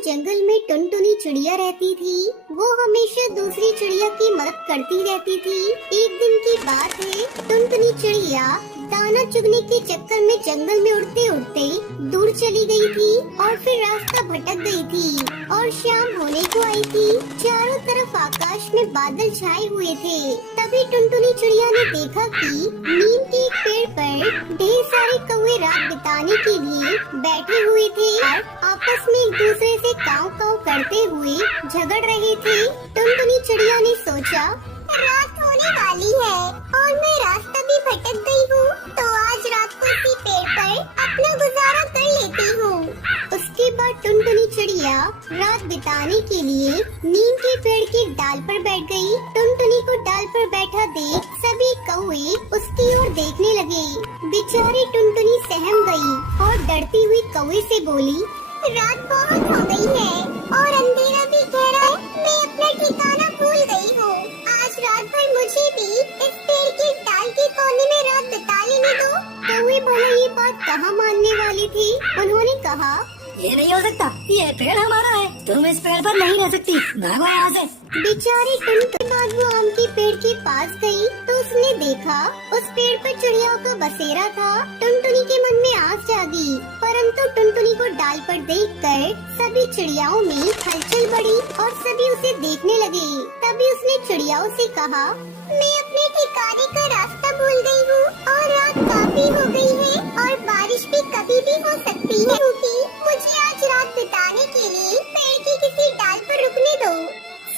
जंगल में टुनटुनी चिड़िया रहती थी। वो हमेशा दूसरी चिड़िया की मदद करती रहती थी। एक दिन की बात है, टुनटुनी चिड़िया दाना चुगने के चक्कर में जंगल में उड़ते उड़ते दूर चली गई थी और फिर रास्ता भटक गई थी और शाम होने को आई थी। चारों तरफ आकाश में बादल छाए हुए थे। तभी टुनटुनी चिड़िया ने देखा कि नीम के एक पेड़ पर ढेर सारे कौवे रात बिताने के लिए बैठे हुए थे और आपस में एक दूसरे से काव काव करते हुए झगड़ रहे थे। टुनटुनी चिड़िया ने सोचा, रात होने वाली है और मैं रास्ता भी भटक गई हूँ, तो आज रात को इसी पेड़ पर अपना गुजारा कर लेती हूँ। उसके बाद टुनटुनी चिड़िया रात बिताने के लिए नीम के पेड़ के डाल पर बैठ गई। टुनटुनी को डाल पर बैठा देख सभी कौवे उसकी ओर देखने लगे। बेचारी टुनटुनी सहम गई और डरती हुई कौवे से बोली, रात बहुत हो गई है और अंधेरा भी गहरा है, मैं अपना ठिकाना भूल गई हूँ। आज रात भर मुझे भी इस पेड़ के डाल के कोने में रात बिता लेने दो। कौवे भला ये बात कहाँ मानने वाली थी। उन्होंने कहा, ये नहीं हो सकता, ये पेड़ हमारा है, तुम इस पेड़ पर नहीं रह सकती, भागो यहाँ से। बेचारी टुनटुनी बाद वो आम के पेड़ के पास गई तो उसने देखा उस पेड़ पर चिड़ियाओं का बसेरा था। टुनटुनी के मन में आस जागी, परंतु टुनटुनी को डाल पर देखकर सभी चिड़ियाओं में हलचल बढ़ी और सभी उसे देखने लगे। तभी उसने चिड़ियाओं से कहा, मैं अपने ठिकाने का रास्ता भूल गई हूँ और रात काफी हो गई है और बारिश भी कभी भी हो सकती है, क्योंकि मुझे आज रात बिताने के लिए पेड़ की किसी डाल पर रुकने दो।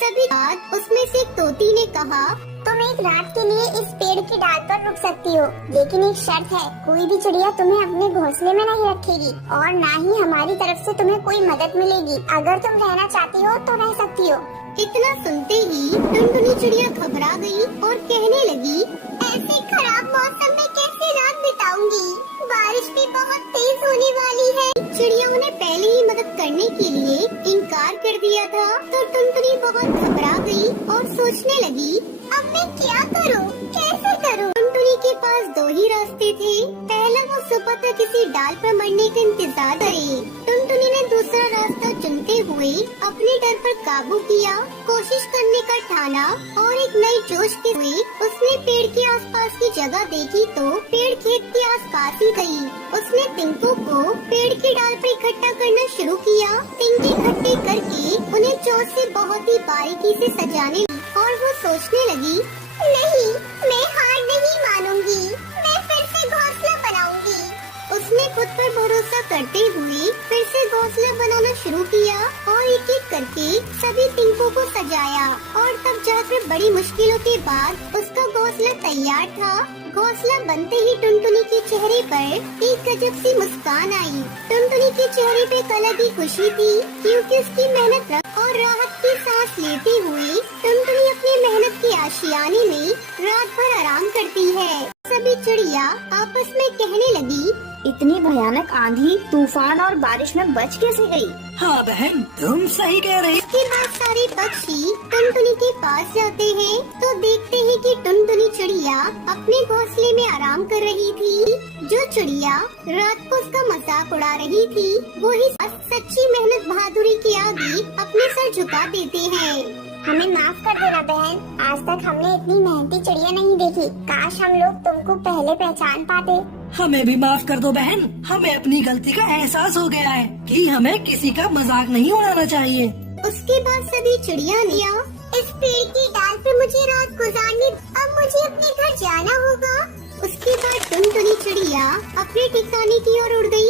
सभी बाद उसमें से एक तोती ने कहा, तुम एक रात के लिए इस पेड़ की डाल पर रुक सकती हो, लेकिन एक शर्त है, कोई भी चिड़िया तुम्हें अपने घोंसले में नहीं रखेगी और न ही हमारी तरफ से तुम्हें कोई मदद मिलेगी। अगर तुम रहना चाहती हो तो रह सकती हो। इतना सुनते ही टुनटुनी चिड़िया घबरा गई और कहने लगी, ऐसे खराब मौसम में कैसे रात बिताऊंगी, बारिश भी बहुत तेज होने वाली है। चिड़ियाओं ने पहले ही मदद करने के लिए इनकार कर दिया था, तो टुनटुनी बहुत घबरा गई और सोचने लगी, अब मैं क्या करूं, कैसे करूं। टुनटुनी के पास दो ही रास्ते थे। पहला वो सुबह तक किसी डाल पर मरने का इंतजार करे। टुनटुनी ने दूसरा रास्ता चुनते हुए अपने डर पर काबू किया, कोशिश करने का ठाना और एक नए जोश के हुए उसने पेड़ के आसपास की जगह देखी तो पेड़ खेत के आसपास ही गई। उसने तिनकों को पेड़ के डाल पर इकट्ठा करना शुरू किया। तिनके इकट्ठे करके उन्हें चोट से बहुत ही बारीकी से सजाने और वो सोचने लगी, नहीं, मैं हार नहीं मानूंगी, मैं फिर से घोंसला बनाऊंगी। उसने खुद पर भरोसा करते हुए फिर से घोंसला बनाना शुरू किया और एक एक करके सभी तिनकों को सजाया और तब जाकर बड़ी मुश्किलों के बाद उसका घोंसला तैयार था। घोंसला बनते ही टुनटुनी के चेहरे पर एक गजब सी मुस्कान आई। टुनटुनी के चेहरे पे एक अलग ही खुशी थी, क्योंकि उसकी मेहनत और राहत की सांस लेते हुए टुनटुनी अपनी मेहनत के आशियाने में रात भर आराम करती है। सभी चिड़िया आपस में कहने लगी, इतनी भयानक आंधी, तूफान और बारिश में बच कैसे गई? हाँ बहन, तुम सही कह रही। इसके बाद सारे पक्षी टुनटुनी के पास जाते हैं तो देखते हैं कि टुनटुनी चिड़िया अपने घोंसले में आराम कर रही थी। जो चिड़िया रात को उसका मजाक उड़ा रही थी, वही सच्ची मेहनत बहादुरी के आगे अपने सर झुका देते हैं। हमें माफ कर देना बहन, आज तक हमने इतनी मेहनती चिड़िया नहीं देखी। काश हम लोग तुमको पहले पहचान पाते। हमें भी माफ कर दो बहन, हमें अपनी गलती का एहसास हो गया है कि हमें किसी का मजाक नहीं उड़ाना चाहिए। उसके बाद सभी चिड़िया ने, इस पेड़ की डाल पे मुझे रात गुजारनी, अब मुझे अपने घर जाना होगा। उसके बाद टुनटुनी चिड़िया अपने ठिकाने की ओर उड़ गई।